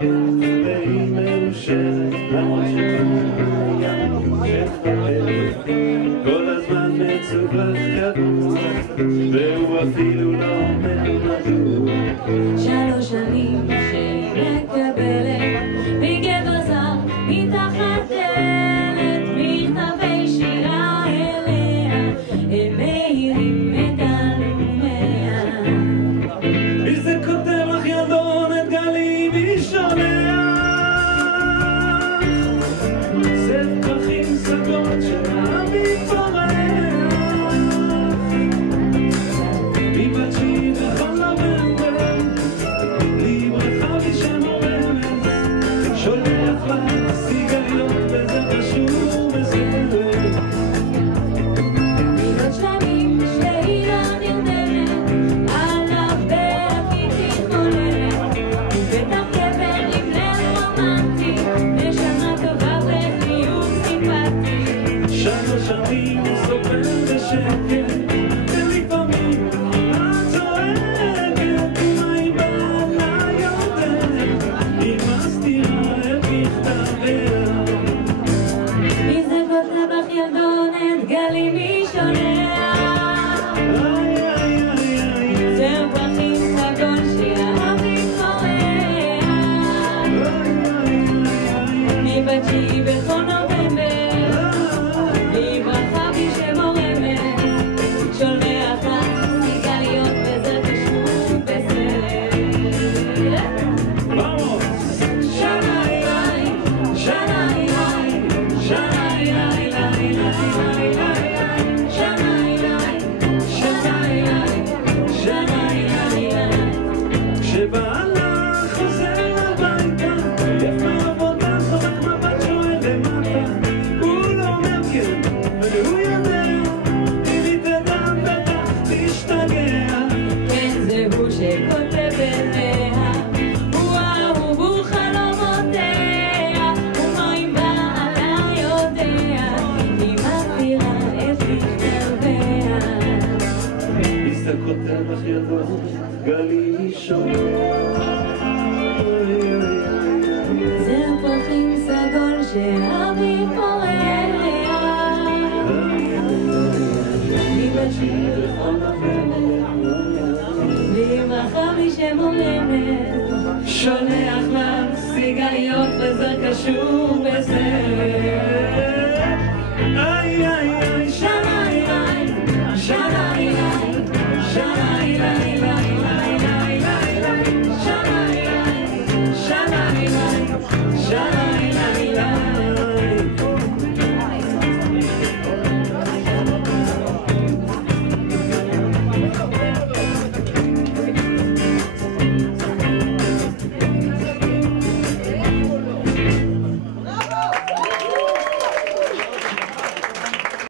בגוף והיא מאושרת, למרות שהיה שחפרת. כל הזמן מצווח כדור, והוא אפילו לא אומר מדוע. 3 שנים שהיא מקבלת מגבר זר מתחת דלת מכתבי שירה אליה, הם מאירים את אלומיה. מי זה כותב לך ילדונת גלי מי שולח? זה פרחים סגות שהאביב פורח, מבת שהיא בכל נובמבר, בלי ברכה בשם רמז, שולח לך סיגריות וזה קשור בסדר. מאות שנים שהיא לא נרדמת, עליו בהקיתי חולמת, ובטח גבר עם לב רומנטי, נשמה טובה וחיוך סימפטי. 3 שנים הוא סופר בשקט, ולפעמים את צועקת, מה היא בעלה יודעת, היא מסתירה את מכתביה. מי זה כותב לך ילדונת גלי מי שולח? איי איי איי איי זה פרחים סגול שהאביב פורח, מבת שהיא בכל נובמבר, והיא ברכה בשם רמז, שולח לך סיגריות וזה קשור בסרט. Vamos! שנה כשבעלה חוזר הביתה, עייף מעבודה, זורק מבט שואל למטה. הוא לא אומר כן, והוא יודע, אם היא תדע בטח תשתגע. כן, זה הוא שכותב אליה, הוא אהוב הוא חלומותיה, ומה אם בעלה יודע, היא מסתירה את מכתביה. מי זה כותב לך ילדות גלי שולח? זה פרחים סגול שהאביב פורח, מבת שהיא בכל נובמבר, בלי ברכה בשם רמז, שולח לך סיגריות וזה קשור בסרט.